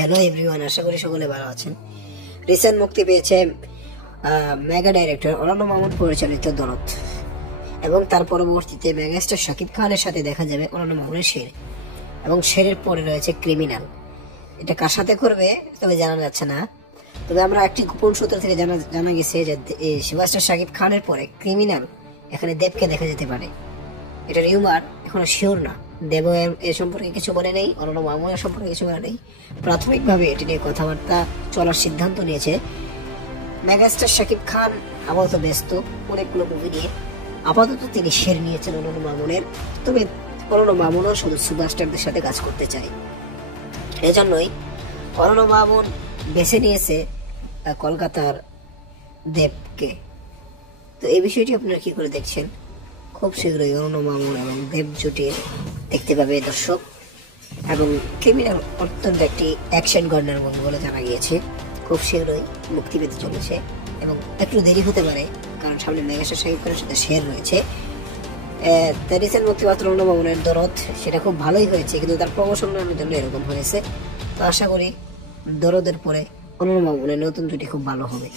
Hello everyone, আশা করি সকলে ভালো আছেন। রিসেন্ট মুক্তি পেয়েছে মেগা ডাইরেক্টর অরণ্য মামুন পরিচালিত দরদ, এবং তার পরবর্তীতে মেগাস্টার শাকিব খানের সাথে দেখা যাবে অরণ্য মামুনের শের, এবং শেরের পরে রয়েছে ক্রিমিনাল। এটা কার সাথে করবে তবে জানা যাচ্ছে না, তবে আমরা একটি গোপন সূত্র থেকে জানা গেছে যে সুপারস্টার শাকিব খানের পরে ক্রিমিনাল এখানে দেবকে দেখা যেতে পারে। এটা রিউমার, এখনো শিওর না। দেব এ সম্পর্কে কিছু বলে নেই, অরণ্য মামুনের সম্পর্কে কিছু বলে নেই। প্রাথমিকভাবে এটি নিয়ে কথাবার্তা চলার সিদ্ধান্ত নিয়েছে। মেগাস্টার শাকিব খান আপাতত ব্যস্ত অনেকগুলো মুভি নিয়ে, আপাতত তিনি শের নিয়েছেন অরণ্য মামুনের, তবে অরণ্য মামুনও শুধু সুপারস্টারদের সাথে কাজ করতে চায়। এজন্যই অরণ্য মামুন বেছে নিয়েছে কলকাতার দেবকে। তো এই বিষয়টি আপনারা কি করে দেখছেন? খুব শীঘ্রই অরণ্য মামুন এবং দেব জুটির দেখতে পাবে দর্শক, এবং ক্রিমিনাল অত্যন্ত একটি অ্যাকশন কর্নার মুভি বলে জানা গিয়েছে। খুব শীঘ্রই মুক্তি পেতে চলেছে, এবং একটু দেরি হতে পারে কারণ সামনে মেগাস্টার শাকিব খানের সাথে শের রয়েছে। রিসেন্ট মুক্তিপাত্র অরণ্য মামুনের দরদ, সেটা খুব ভালোই হয়েছে, কিন্তু তার প্রমোশনের জন্য এরকম হয়েছে। তো আশা করি দরদের পরে অরণ্য মামুনের নতুন জুটি খুব ভালো হবে।